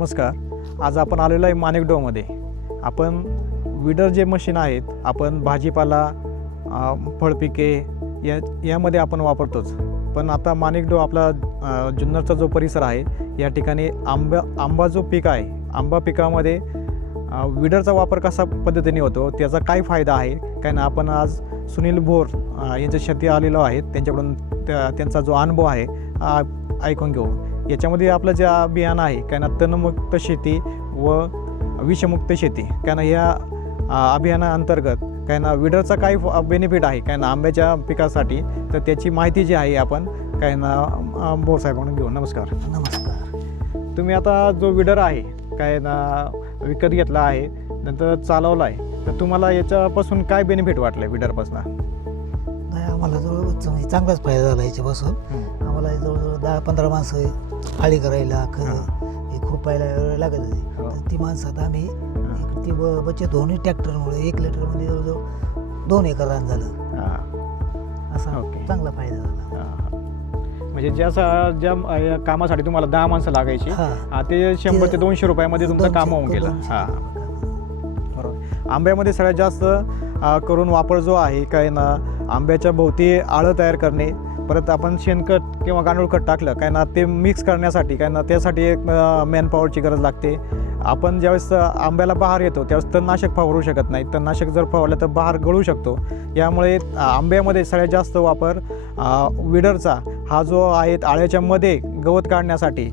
नमस्कार. आज आपण आलेलो आहे माणिकडोहमध्ये. आपण विडर जे मशीन आहेत आपण भाजीपाला फळपिके यामध्ये आपण वापरतोच. पण आता माणिकडोह आपला जुन्नरचा जो परिसर आहे या ठिकाणी आंबा जो पीक आहे, आंबा पिकामध्ये विडरचा वापर कसा पद्धतीने होतो, त्याचा काय फायदा आहे काय ना, आपण आज सुनील भोर यांच्या शेती आलेलो आहेत, त्यांच्याकडून त्यांचा जो अनुभव आहे ऐकून घेऊ. याच्यामध्ये आपलं जे अभियान आहे काय ना, तणमुक्त शेती व विषमुक्त शेती काय ना, या अभियानाअंतर्गत काय ना विडरचा काय बेनिफिट आहे काय ना आंब्याच्या पिकासाठी, तर त्याची माहिती जी आहे आपण काय ना भोर साहेबांकडून घेऊ. नमस्कार. नमस्कार. तुम्ही आता जो विडर आहे काय ना विकत घेतला आहे, नंतर चालवला आहे, तर तुम्हाला याच्यापासून काय बेनिफिट वाटलं आहे विडरपासून? नाही, आम्हाला जवळ चांगलाच फायदा झाला याच्यापासून. आम्हाला जवळजवळ 10-15 माणसं आळी करायला हे खुरपायला वेळ लागत होती. तर ती माणसं आता आम्ही ती बचत होऊन ट्रॅक्टरमुळे 1 लिटरमध्ये जवळजवळ 2 एकर रान झालं. असा चांगला फायदा झाला. म्हणजे ज्या कामासाठी तुम्हाला 10 माणसं लागायची ते 100 ते 200 रुपयामध्ये तुमचं काम होऊन गेलं. बरोबर. आंब्यामध्ये सगळ्यात जास्त करून वापर जो आहे काय ना, आंब्याच्या भोवती आळं तयार करणे, परत आपण शेणखत किंवा गांडूळखत टाकलं काय ना, ते मिक्स करण्यासाठी काय ना, त्यासाठी एक मॅनपॉवरची गरज लागते. आपण ज्यावेळेस आंब्याला बहार येतो त्यावेळेस तणनाशक फवारू शकत नाही. तणनाशक जर फवारलं तर बहार गळू शकतो. यामुळे आंब्यामध्ये सगळ्यात जास्त वापर विडरचा हा जो आहे आळ्याच्या मध्ये गवत काढण्यासाठी,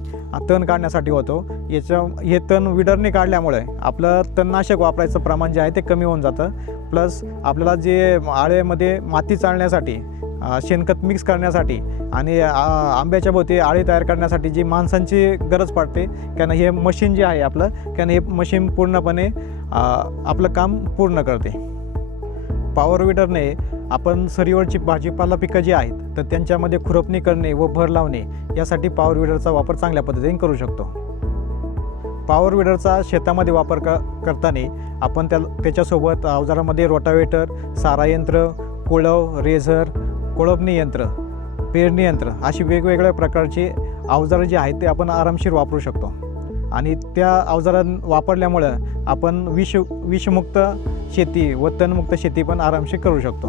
तण काढण्यासाठी होतो. हे तण विडरने काढल्यामुळे आपलं तणनाशक वापरायचं प्रमाण जे आहे ते कमी होऊन जातं. प्लस आपल्याला जे आळ्यामध्ये माती चालण्यासाठी, शेणखत मिक्स करण्यासाठी आणि आंब्याच्या भोवती आळी तयार करण्यासाठी जी माणसांची गरज पडते कारण हे मशीन जे आहे आपलं कारण हे मशीन पूर्णपणे आपलं काम पूर्ण करते. पॉवर विडरने आपण सरीवरची भाजीपाला पिकं जी आहेत तर त्यांच्यामध्ये खुरपणी करणे व भर लावणे यासाठी पॉवर विडरचा वापर चांगल्या पद्धतीने करू शकतो. पॉवर विडरचा शेतामध्ये वापर करताना आपण त्याच्यासोबत अवजारामध्ये रोटावेटर, सारा यंत्र, कुळव, रेझर, कोळपणी यंत्र, पेरणी यंत्र अशी वेगवेगळ्या प्रकारची अवजारं जी आहेत ते आपण आरामशीर वापरू शकतो. आणि त्या अवजारां वापरल्यामुळं आपण विषमुक्त शेती व तणमुक्त शेती पण आरामशीर करू शकतो.